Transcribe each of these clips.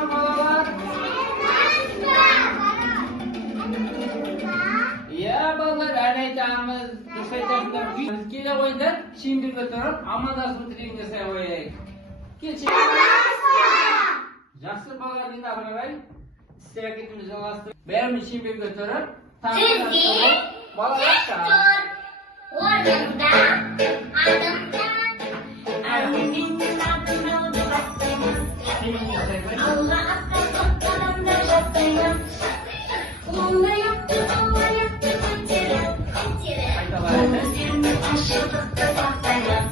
mı balalar? Ya balalar anaytamiz. Desaytamiz. Kela oyunda şimdi götürüp amadas bitireyim desay oyayık. Kelchi. Yaxshi balalar endi Abdulay. Siz hareketimizni alastırıp. Benim şimdi götürüp. Balalar da. Orada adımda annemin adını bastınız. Allah akıllıklarında bastınız. Allah yaptı kaçırın. Üzerine taşıdık da sahtınız.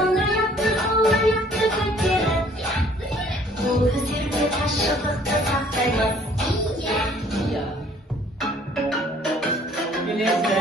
Allah yaptı kaçırın. Üzerine taşıdık da sahtınız. Neyse.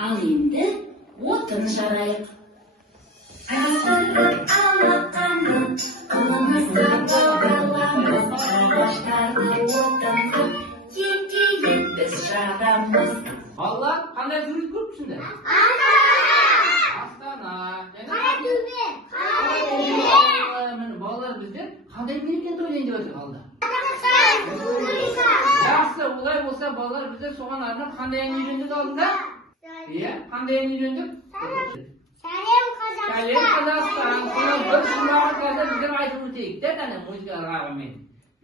Al endi o'tin jarayıq. Ayaqlardan alaqanı, qolumuzda bağlamız. Başlardan o'tinni, yekiyip biz jaramiz. Allah, qanday surat ko'ribsizda? Astana. Qaratubi. Mana bolalar bizda qanday mekan to'ylaydi deb o'tib qoldi. Yaxshi, ulay bo'lsa bolalar bizda so'g'an arnab qanday uyrendik oldinda? Iya, qanday uyrendik? Salim Qozog'iston. Buni bir shunaqada bizga aytib o'taylik-da, ana muzika rag'men.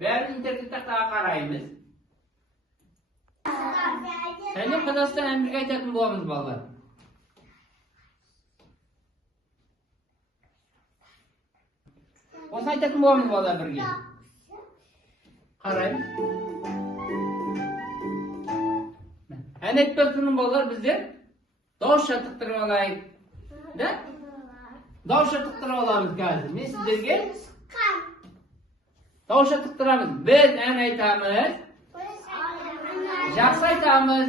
Bari internetda qaraymiz. Salim Qozog'iston Amerika aytadigan bo'lamiz bolalar. O'sha aytadigan bo'lamiz bolalar birga. Qaraymiz. Ana aytib bolalar bizda Davşa tıktırıp olayık. Da? Davşa tıktırıp olamız hozir. Men sizlarga davşa tıktıramiz. Biz ana aytamiz. Yaxshi aytamiz.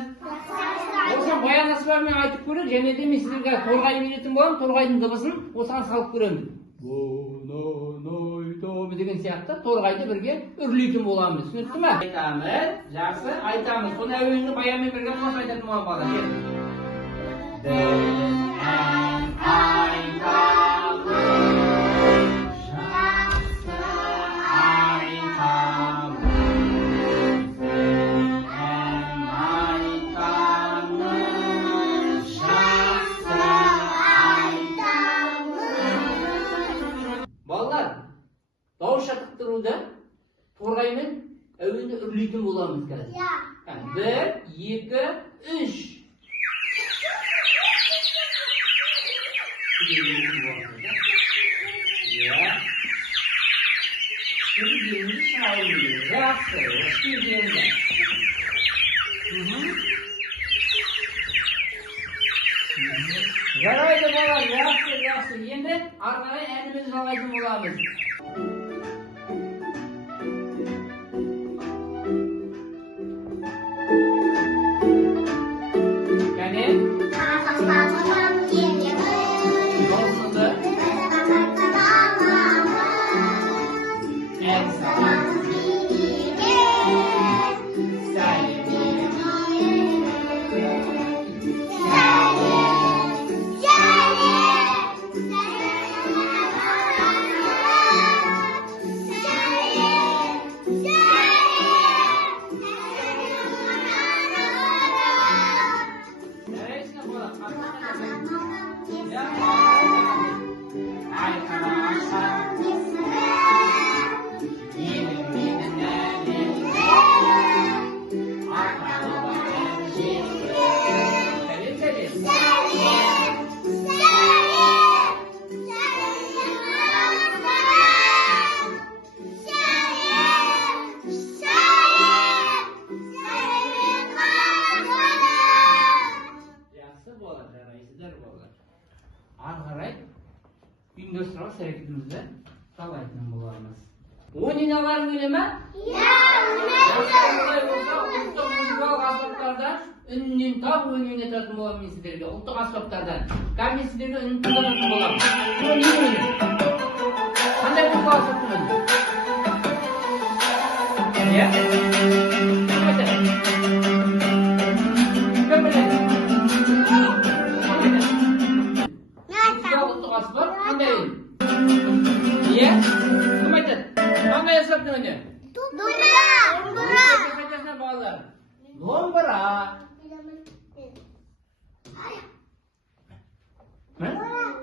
O'sha boya nasibam men aytib ko'rib, yana men sizlarga to'rg'ay o'ynatim bo'lam, to'rg'ayning dibisini o'sani solib ko'ramiz. Bu noy to degan siyaqda to'rg'ayda birga urlikim bo'lamiz. Tushundingmi? Aytamiz. Yaxshi aytamiz. Buni o'yinni boyamen birga qo'shib aytadigan bo'laman. Bolalar, davşa tıktıruvda to'rg'aymen o'yinni urlikim bo'lamiz hozir. 1, 2, 3. Ya. Stüdyonun sahibi. Yaxshi, stüdyonda. Jaraydi bolalar, yaxshi. Endi arqaga endimizni olaydigan bo'lamiz. Жақсы болады, жарайсыздар болады. Ары қарай ұйымдастыруға әрекетімізді жалғайтын боламыз. Ойналарың келе ме? Иә, Олай болса, ұлттық музыкалық аспаптардан үнінен тап ойнататын боламын мен сіздерге. Ұлттық аспаптардан. Қазір мен сіздерге үнін тыңдататын боламын. Бұл не ойны? Қандай музыкалық аспаптың ойны? Иә? Кім айтады? Кім біледі? Музыкалық ұлттық аспап қандай ойын? Иә? Кім айтады? Қандай аспаптың ойны? Домбыра.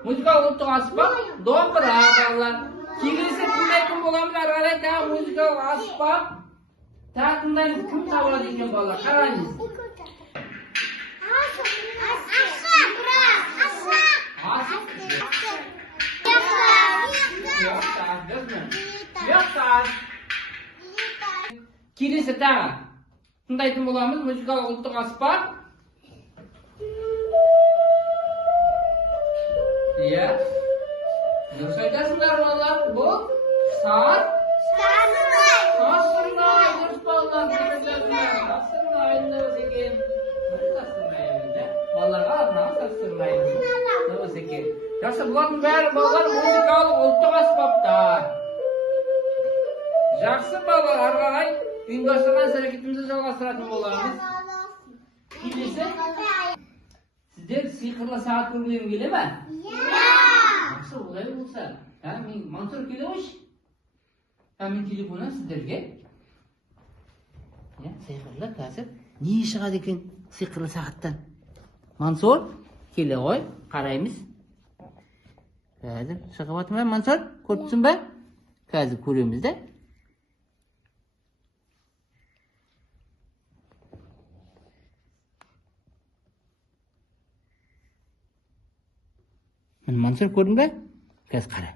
Музыкалық ұлттық аспап домбыра балалар. Келесі тыңдайтын боламыз, ары қарай тағы музыкалық аспап. Тағы тыңдаймыз, кім табылады екен балалар? Қараңыз. Келесі тағы тыңдайтын боламыз, музыкалық ұлттық аспап. Иә. Дұрыс айтасыңдар балалар. Бұл саз. Сазсырнай. Дұрыс балалар. Сазсырнайымыз екен. Сазсырнайымыз. Балаларға арнап сазсырнайымыз. Дұрыс екен. Жақсы, бұлардың бәрі балалар музыкалық ұлттық аспаптар. Жақсы балалар, ары қарай ұйымдастырған әрекетімізді жалғастыратын боламыз. Келесі, сіздер сиқырлы сағат көргілерің келе ме? Жақсы, олай болса. Мен Мансұр келе қойшы. Мен телефоннан сіздерге сиқырлы қазір не шығады екен сиқырлы сағаттан? Мансұр, келе ғой, қараймыз. Қазір шығып жатыр ма Мансұр? Көріп тұрсың ба? Қазір көреміз де. Мансұр көрдің бе? Қазір қара.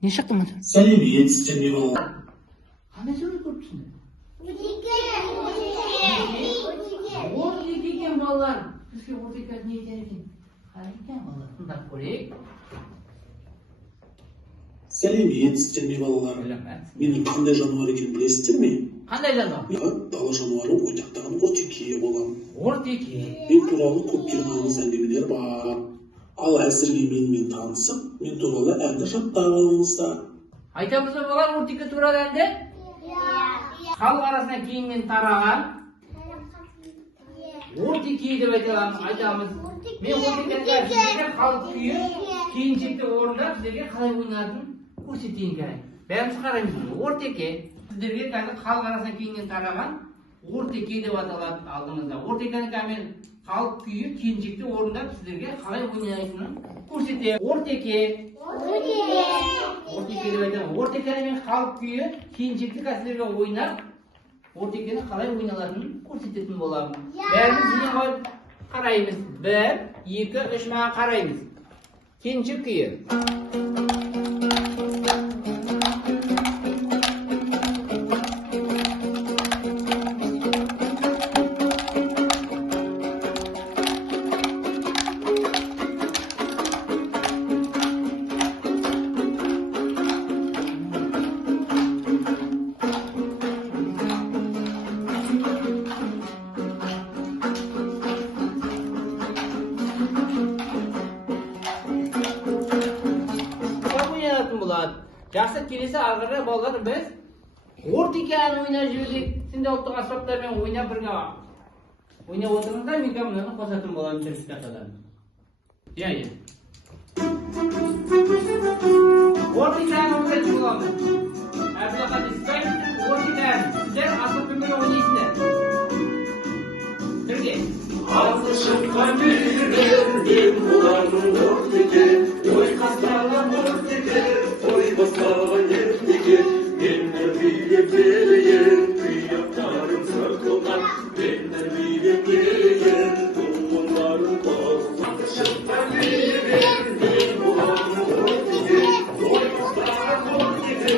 Не шықты Мансұр? Сәлем етістірме балалар. Қандай сурет көріп тұрсың? Отеке екен балалар. Бізге отеке не етер екен? Қалай екен балалар? Тыңдап көрейік. Сәлем етістірме балалар. Менің қандай жануар екенін білесіздер ме? Қандай жануар? Дала жануары ойнақтаған ортеке боламын. Ортеке. Мен туралы көптеген аңыз әңгімелер бар. Ал әзірге менімен танысып, мен туралы әнді жаттап алыңыздар. Айтамыз ба балалар ортеке туралы әнді? Халық арасына кеңінен тараған ортеке деп айтамыз. Мен ортекені сіздерге халық күйі келіншекті орындап сіздерге қалай ойнатынын көрсетейін қазір. Бәріміз қараймыз. Ортеке сіздерге қазір халық арасына кеңінен тараған ортеке деп аталады алдыңызда. Ортекені қазір халық күйі келіншекті орындап сіздерге қалай ойнайтынын көрсетемін. Ортеке. Ортеке деп айтамын. Ортекені мен халық күйі келіншекті сіздерге ойнап, ортекені қалай ойналатынын көрсететін боламын. Бәріміз міне қойып қараймыз. 1, 2, 3 маған қараймыз. Келіншек күйі. Жақсы, келесі ағыры балалар біз ортеке әнін ойнап жібердік. Сендер ұлттық аспаптармен ойнап бірге ойнап отырыңыздар, мен мынаны қосатын боламын сертификаттардан. Иә. Ортеке әнін ойнайтын боламыз. Әбдіқадыр, сіздер ортеке әнін. Сіздер аспаппен бірге ойнайсыздар. Бірге. Аты шыққан берерден болармын ортеке, ой қастаған ортеке, ой бастаған ертеке, мен тәрбиелеп берейін, тұяқтарым сыртылған, мен тәрбиелеп берейін, туғандарын қосып. Аты шыққан берерден болармын ортеке, ой қастаған ортеке,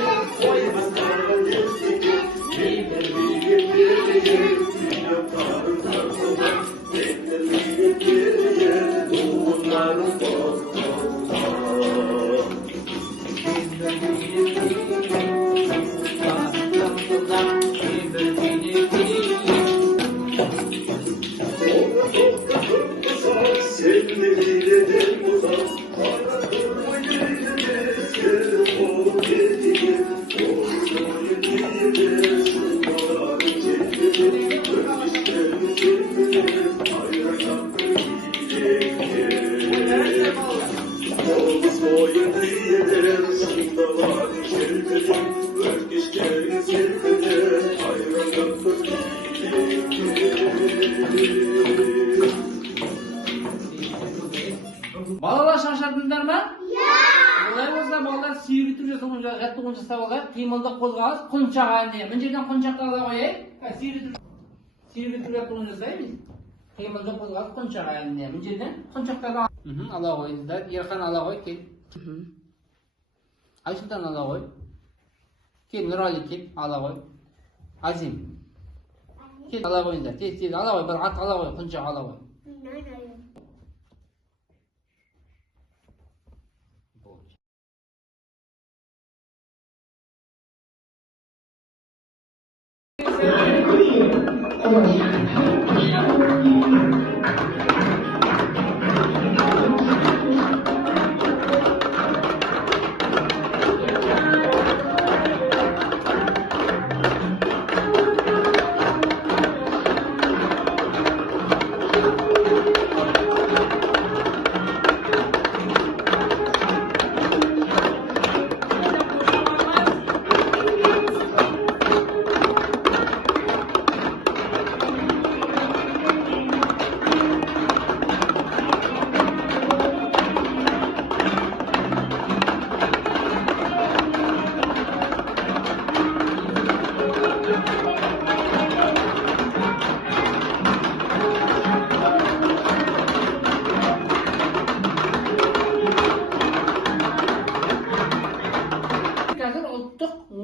ой бастаған ертеке, мен тәрбиелеп берейін, тұяқтарым сыртылған, мен тәрбиелеп берейін. Balalar şaşırdınlar mı? Olay olsa balalar suyritip жаттығуын жасап алайық. Қимылды қозғалыс құншақ halinde. Мына жерден құншақты ала қояйық. Сүйретіп жаттығуын жасаймыз. Қимылды қозғалыс құншақ halinde. Мына жерден құншақтарды ала қойыңыздар. Ерхан ала қой, кел. Айсұлтан ала қой. Кел, Нұрали кел, ала қой. Азим. Кел, ала қойыңыздар. Тез, ала қой, бір ат ала қой, құншақ ала қой.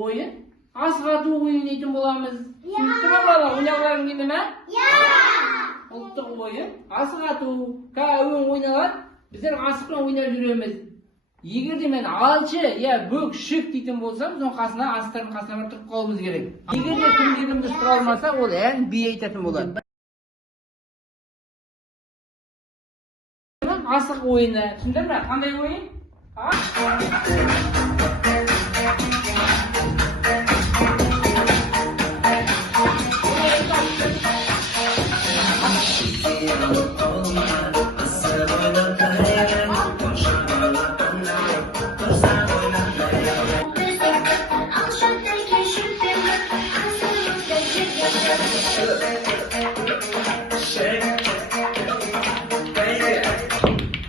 Oyun asıqatу ойын дейтін боламыз. Түсінікті ме бала? Ойнағыларың келді ме? Ұлттық ойын асыqату. Өң ойналады. Біздер асықпен ойнап жүреміз. Егер де мен алшы, бөк, шік дейтін болсам, соның қасына, асықтардың қасына бір тұрып қалуымыз керек. Егер де кімдеріміз тұра алмаса, ол ән би айтатын болады. Асық ойыны. Түсіндір ме? Қандай ойын?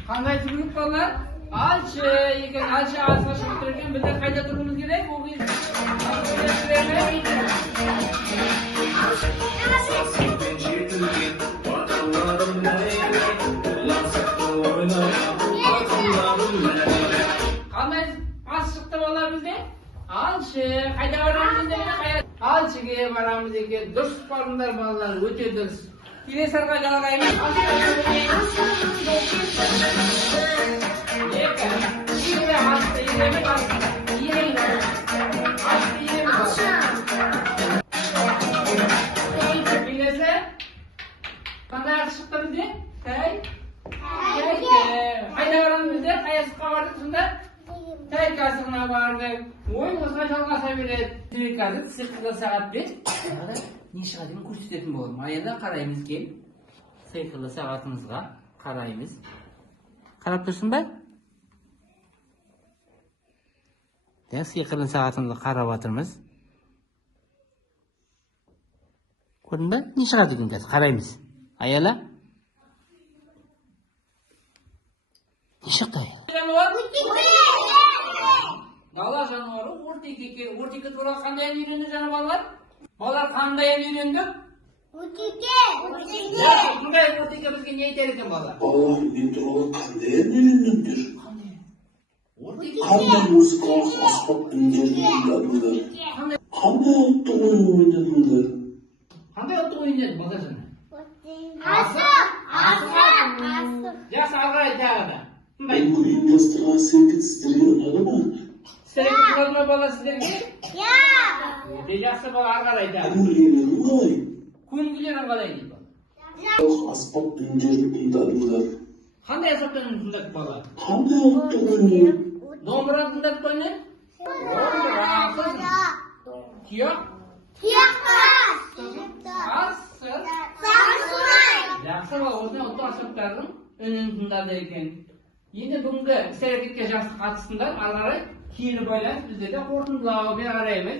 Қандай түгіліп қалар? Алшы екен, алшы асыға шығып тұр екен, біздер қайда тұруымыз керек? Қандай ас шықты бала бізде? Алшы, қайда барамыз екен? Алшыге барамыз екен. Дұрыс барыңдар балалар, өте дұрыс. Келесарға жалғаймыз. Қандай ақ шықты бізде? Тәй? Қайда барамыз бізде? Қай асыққа бардық сонда? Тәй қасығына бардық. Ойын осыға жалғаса береді. Қазір цифрлы сағат 5. Не шығатынын көрсететін боламын. Аяда қараймыз кел. Цифрлы сағатымызға қараймыз. Қарап тұрсың ба? Цифрлы сағатымызға қарап жатырмыз. Көрдің ба? Не шығады екен қазір? Қараймыз. Аяла. Не шықты аяла? Бала жануары ортеке. Ортеке туралы қандай ән үйренді жаны балалар? Балалар қандай ән үйренді? Ортеке. Қандай ортеке бізге не айтар екен балалар? Балалар мен туралы қандай ән үйрендіңдер? Қандай музыкалық аспап үндерді ойнадыңдар? Қандай ұлттық ойын ойнадыңдар? Қандай ұлттық ойын еді бала жаны? Асық. Жақсы, ары қарай қалай тағы да? Тыңдай. Бұл ұйымдастырған серкет сіздерге ұнады ма? Серкет ұнады ма бала сіздерге? Өте жақсы бала, ары қарай тағы. Көңілдерің қалай? Көңілдерің қалай дейді бала? Аспап үндерін тыңдадыңдар. Қандай аспаптан тыңдадық бала? Қандай аспаптан? Домбыра тыңдадық қой не? Домбыра, тұяқ, ас, жақсы бала, осындай ұлттық аспаптардың үнін тыңдады екен. Енді бүгінгі іс-әрекетке жақсы қатысыңдар, ары қарай кері байланыс біздерде қорытындылауға қараймыз.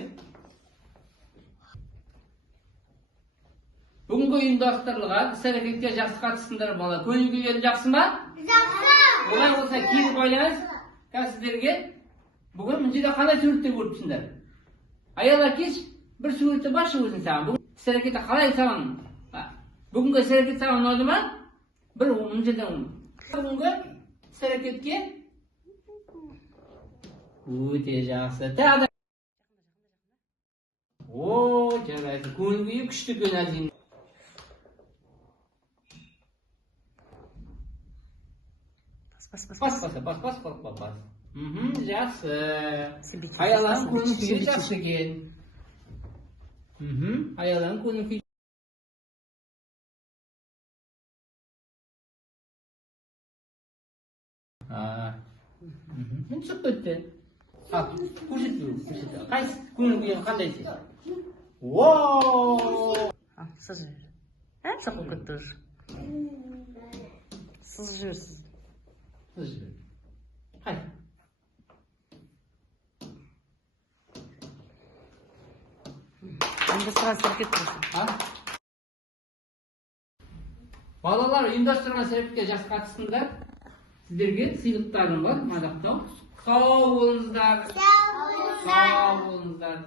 Бүгінгі ұйымдастырылған іс-әрекетке жақсы қатысыңдар бала. Көңіл күйлерің жақсы ма? Жақсы. Олай болса кері байланыс сіздерге бүгін мына жерде қандай суреттер көріпсіңдер? Аяла кеш бір суретті баршы өзің саған. Бүгін іс-әрекетті қалай саған? Бүгінгі іс-әрекет саған ұнады ма? Бір мына жерде бүгінгі іс-әрекетке өте жақсы. Тағы да. О, жарайды. Көңіл күйі күшті екен әзін. Бас. Жақсы. Аяланың көңіл күйі жақсы екен. Аяланың көңіл күйі. Мен түсіп кетті. Көрсетті. Қайсы көңіл күйің қандай сен? Вооо! Сыз жібер. Әп сақып кетті уже. Сыз жіберсіз. Сыз жібер. Қай? Ұйымдастырған серкет болсын. Балалар ұйымдастырған серкетке жақсы қатысыңдар. Сіздерге сыйлықтарым бар, мадақтау. Сау болыңыздар. Сау болыңыздар.